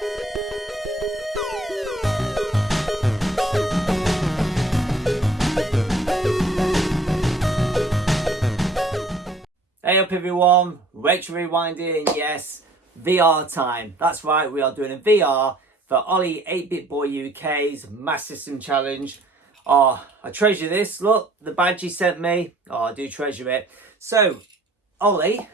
Hey up everyone, RetroRewind here, and yes, VR time. That's right, we are doing a VR for Ollie 8-Bit Boy UK's Mass System Challenge. Oh, I treasure this. Look, the badge he sent me. Oh, I do treasure it. So, Ollie,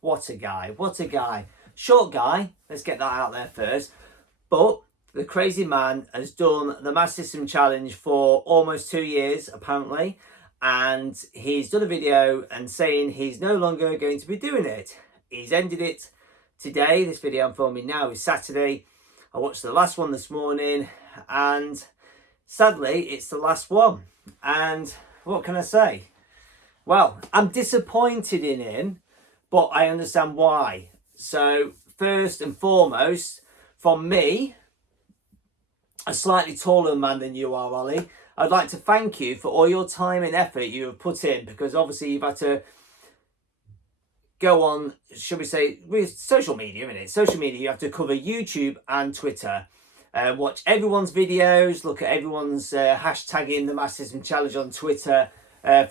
what a guy, what a guy. Short guy, let's get that out there first. But the crazy man has done the Mass System Challenge for almost 2 years, apparently. And he's done a video and saying he's no longer going to be doing it. He's ended it today. This video I'm filming now is Saturday. I watched the last one this morning and sadly it's the last one. And what can I say? Well, I'm disappointed in him, but I understand why. So first and foremost, from me, a slightly taller man than you are, Ollie, I'd like to thank you for all your time and effort you have put in, because obviously you've had to go on, should we say, with social media, isn't it? Social media, you have to cover YouTube and Twitter. Watch everyone's videos, look at everyone's hashtagging the Mass System Challenge on Twitter,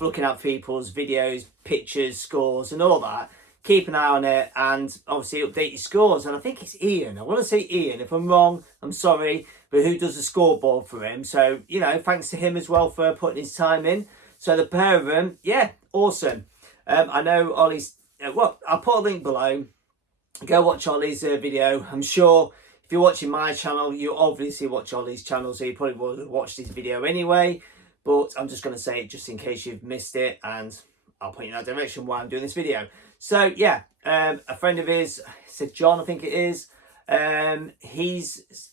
looking at people's videos, pictures, scores and all that. Keep an eye on it and obviously update your scores. And I think it's Ian. I want to say Ian. If I'm wrong, I'm sorry. But who does the scoreboard for him? So, you know, thanks to him as well for putting his time in. So the pair of them, yeah, awesome. I know Ollie's, well, I'll put a link below. Go watch Ollie's video. I'm sure if you're watching my channel, you obviously watch Ollie's channel. So you probably would have watched his video anyway. But I'm just going to say it just in case you've missed it. And I'll point you in that direction while I'm doing this video. So, yeah, a friend of his, said John, I think it is, he's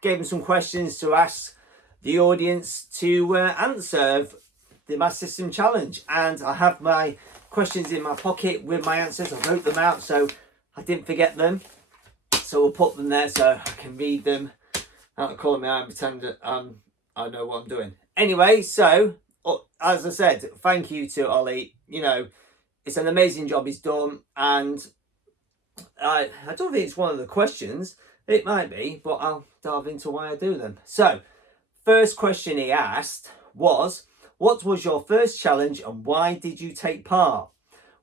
gave him some questions to ask the audience to answer the Mass System Challenge. And I have my questions in my pocket with my answers. I wrote them out so I didn't forget them. So we'll put them there so I can read them out of calling me out and pretend that I know what I'm doing. Anyway, so as I said, thank you to Ollie. You know, it's an amazing job he's done, and I don't think it's one of the questions. It might be, but I'll delve into why I do them. So, first question he asked was, what was your first challenge and why did you take part?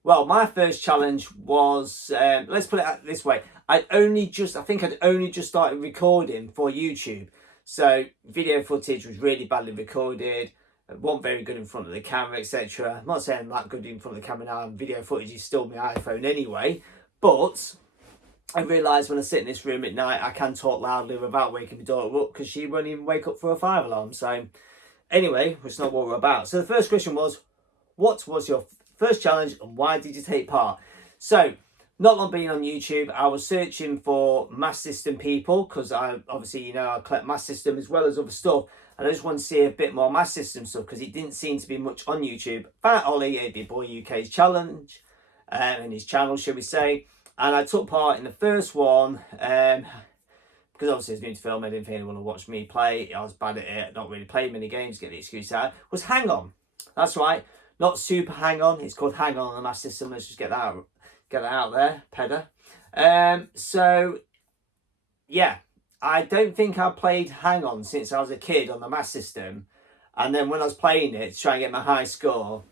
Well, my first challenge was, let's put it this way. I think I'd only just started recording for YouTube. So, video footage was really badly recorded. It wasn't very good in front of the camera, etc. I'm not saying I'm that good in front of the camera now, and video footage is still my iPhone anyway. But I realised when I sit in this room at night, I can talk loudly without waking my daughter up, because she won't even wake up for a fire alarm. So anyway, it's not what we're about. So the first question was, what was your first challenge and why did you take part? So, not long being on YouTube, I was searching for Mass System people, because I obviously, you know, I collect Mass System as well as other stuff. And I just want to see a bit more Mass System stuff, because it didn't seem to be much on YouTube. Found Ollie 8-Bit Boy UK's challenge, and his channel, should we say. And I took part in the first one, because obviously I was going to film, I didn't think anyone would watch me play. I was bad at it, not really playing many games, get the excuse out. Was Hang On. That's right, not Super Hang On, it's called Hang On the Mass System. Let's just get that out there, Pedder. So, yeah, I don't think I played Hang On since I was a kid on the Mass System. And then when I was playing it to try and get my high score,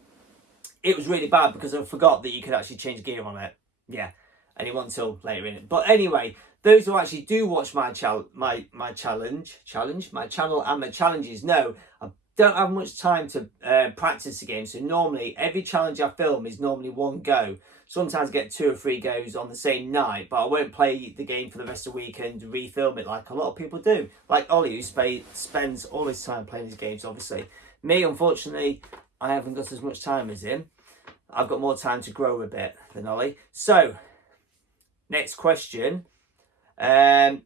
it was really bad because I forgot that you could actually change gear on it. Yeah. And it wasn't until later in it. But anyway, those who actually do watch my channel and my challenges know I don't have much time to practice the game. So normally, every challenge I film is normally one go. Sometimes I get 2 or 3 goes on the same night, but I won't play the game for the rest of the weekend and refilm it like a lot of people do. Like Ollie, who spends all his time playing his games, obviously. Me, unfortunately, I haven't got as much time as him. I've got more time to grow a bit than Ollie. So, next question. Yeah,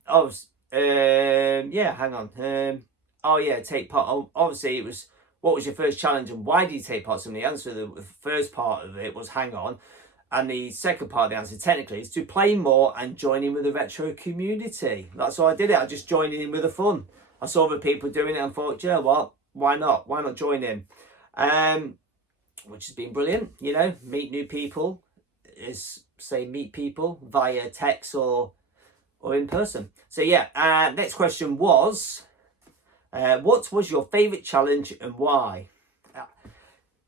hang on. Oh yeah, take part. Obviously, it was, what was your first challenge and why did you take part? So the answer to the first part of it was Hang On. And the second part of the answer, technically, is to play more and join in with the retro community. That's why I did it. I just joined in with the fun. I saw other people doing it and thought, you know what? Why not? Why not join in? Which has been brilliant. You know, meet new people. Meet people via text or or in person. So yeah, next question was, what was your favourite challenge and why?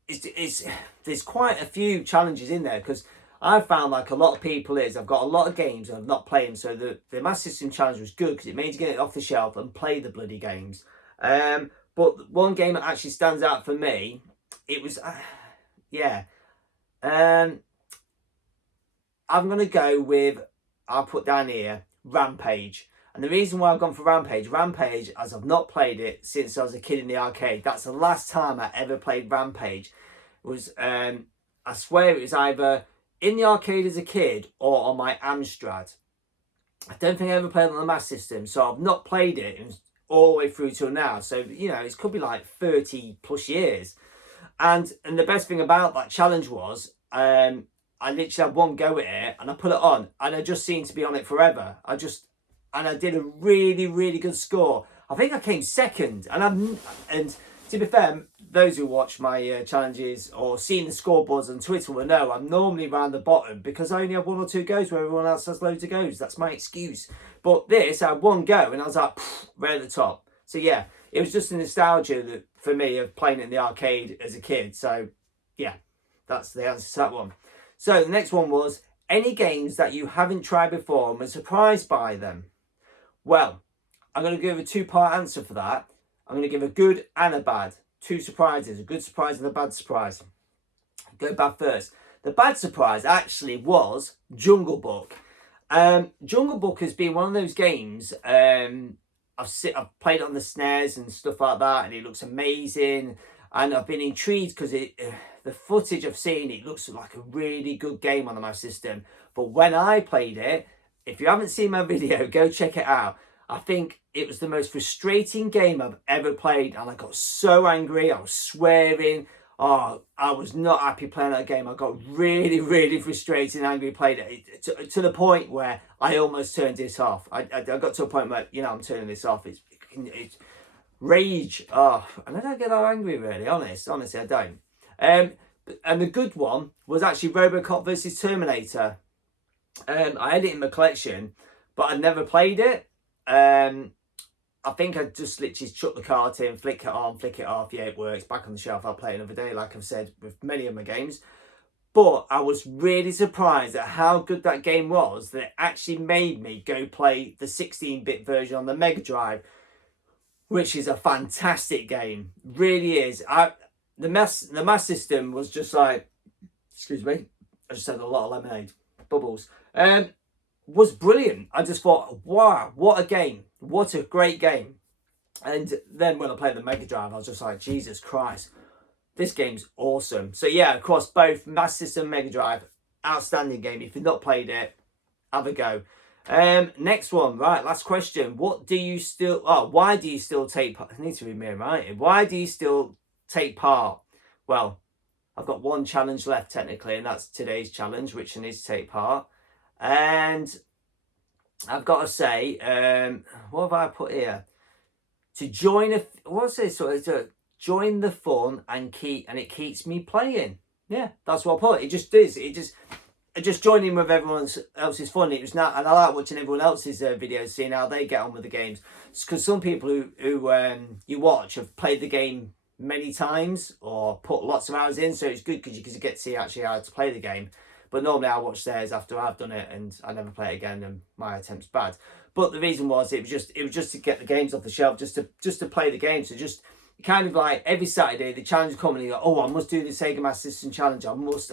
There's quite a few challenges in there, because I found, like a lot of people, I've got a lot of games and I've not played them. So the Master System Challenge was good because it made you get it off the shelf and play the bloody games. But one game that actually stands out for me, it was, I'm going to go with, I'll put down here, Rampage. And the reason why I've gone for Rampage, as I've not played it since I was a kid in the arcade. That's the last time I ever played Rampage. It was, I swear it was either in the arcade as a kid or on my Amstrad. I don't think I ever played it on the Master System, so I've not played it all the way through till now. So, you know, it could be like 30 plus years. And the best thing about that challenge was, I literally had one go at it and I put it on and I just seemed to be on it forever. And I did a really, really good score. I think I came second. And to be fair, those who watch my challenges or seen the scoreboards on Twitter will know I'm normally around the bottom because I only have 1 or 2 goes where everyone else has loads of goes. That's my excuse. But this, I had one go and I was like, right at the top. So yeah, it was just a nostalgia that, for me, of playing it in the arcade as a kid. So yeah, that's the answer to that one. So the next one was, any games that you haven't tried before and were surprised by them? Well, I'm going to give a 2-part answer for that. I'm going to give a good and a bad. 2 surprises, a good surprise and a bad surprise. Go bad first. The bad surprise actually was Jungle Book. Jungle Book has been one of those games, I've played it on the SNES and stuff like that, and it looks amazing. And I've been intrigued because the footage I've seen, it looks like a really good game on my system. But when I played it, if you haven't seen my video, go check it out. I think it was the most frustrating game I've ever played. And I got so angry. I was swearing. Oh, I was not happy playing that game. I got really, really frustrated and angry playing it to the point where I almost turned it off. I got to a point where, you know, I'm turning this off. It's rage. Oh, and I don't get that angry, really. Honestly, I don't. And the good one was actually RoboCop versus Terminator. I had it in my collection, but I'd never played it. I think I just literally chuck the cart in, flick it on, flick it off. Yeah, it works. Back on the shelf. I'll play another day, like I've said with many of my games. But I was really surprised at how good that game was, that it actually made me go play the 16-bit version on the Mega Drive, which is a fantastic game. Really is. The Master System was just like, excuse me, I just had a lot of lemonade, bubbles. Was brilliant. I just thought, wow, what a game. What a great game. And then when I played the Mega Drive, I was just like, Jesus Christ, this game's awesome. So yeah, across both Master System and Mega Drive, outstanding game. If you've not played it, have a go. Next one, right, last question. Why do you still take part? I need to read me right. Why do you still take part? Well, I've got one challenge left technically, and that's today's challenge, which I need to take part. And I've got to say, what have I put here? To join what's this? So to join the fun and it keeps me playing. Yeah, that's what I put. It just is. Just joining with everyone else's fun. It was not, and I like watching everyone else's videos, seeing how they get on with the games. Because some people who you watch have played the game many times or put lots of hours in, so it's good because you get to see actually how to play the game. But normally I watch theirs after I've done it and I never play it again, and my attempt's bad. But the reason was it was just to get the games off the shelf, just to play the game. So just kind of like every Saturday the challenge comes and you go, oh, I must do the Sega Master System challenge. I must.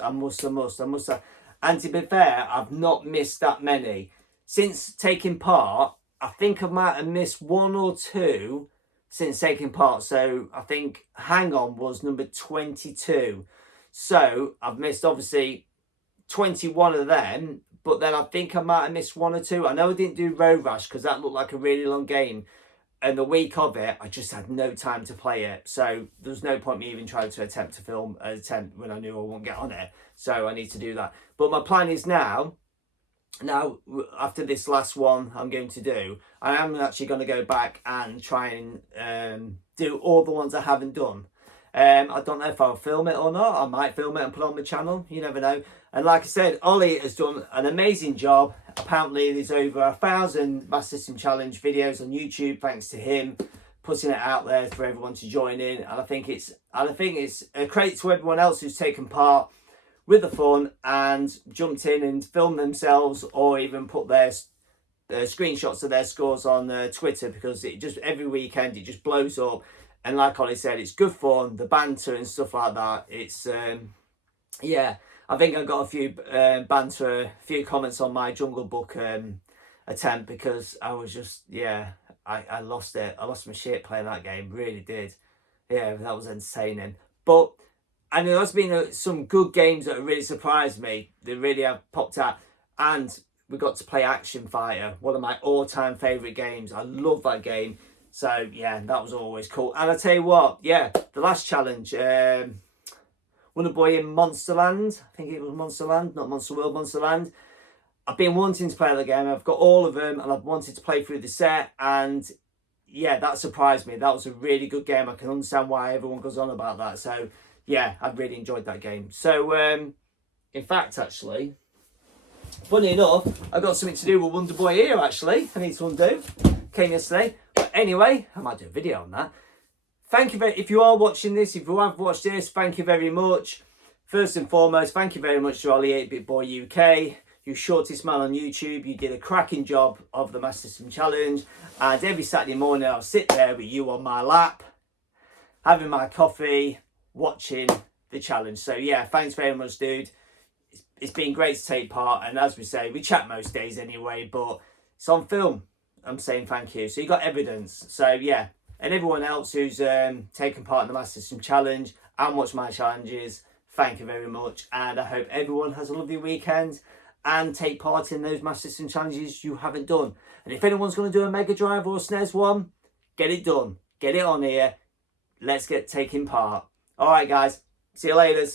And to be fair, I've not missed that many since taking part. I think I might have missed 1 or 2 since taking part. So I think Hang On was number 22. So I've missed obviously 21 of them, but then I think I might have missed 1 or 2. I know I didn't do Road Rash because that looked like a really long game, and the week of it I just had no time to play it, so there was no point me even trying to attempt to film an attempt when I knew I wouldn't get on it. So I need to do that. But my plan is now after this last one I'm going to do, I am actually going to go back and try and do all the ones I haven't done. I don't know if I'll film it or not. I might film it and put it on my channel. You never know. And like I said, Ollie has done an amazing job. Apparently, there's over 1,000 Master System Challenge videos on YouTube, thanks to him putting it out there for everyone to join in. And I think it's a credit to everyone else who's taken part with the fun and jumped in and filmed themselves, or even put their screenshots of their scores on Twitter, because it just every weekend it just blows up. And like Ollie said, it's good fun, the banter and stuff like that. It's yeah, I think I got a few banter, a few comments on my Jungle Book attempt, because I was just, yeah, I lost it. I lost my shit playing that game, really did. Yeah, that was entertaining. But and there's been some good games that have really surprised me. They really have popped out. And we got to play Action Fighter, one of my all-time favourite games. I love that game. So, yeah, that was always cool. And I tell you what, yeah, the last challenge, Wonder Boy in Monsterland. I think it was Monsterland, not Monster World, Monsterland. I've been wanting to play the game. I've got all of them, and I've wanted to play through the set. And, yeah, that surprised me. That was a really good game. I can understand why everyone goes on about that. So, yeah, I really enjoyed that game. So, in fact, actually, funny enough, I got something to do with Wonder Boy here, actually. I need to undo. Came yesterday. But anyway, I might do a video on that. Thank you if you are watching this, if you have watched this, thank you very much. First and foremost, thank you very much to Ollie 8-Bit Boy UK. You shortest man on YouTube. You did a cracking job of the Master System Challenge. And every Saturday morning, I'll sit there with you on my lap, having my coffee, watching the challenge. So yeah, thanks very much, dude. It's been great to take part. And as we say, we chat most days anyway, but it's on film. I'm saying thank you. So you got evidence. So yeah. And everyone else who's taken part in the Master System Challenge and watched my challenges, thank you very much. And I hope everyone has a lovely weekend and take part in those Master System Challenges you haven't done. And if anyone's going to do a Mega Drive or a SNES one, get it done. Get it on here. Let's get taking part. All right, guys. See you later.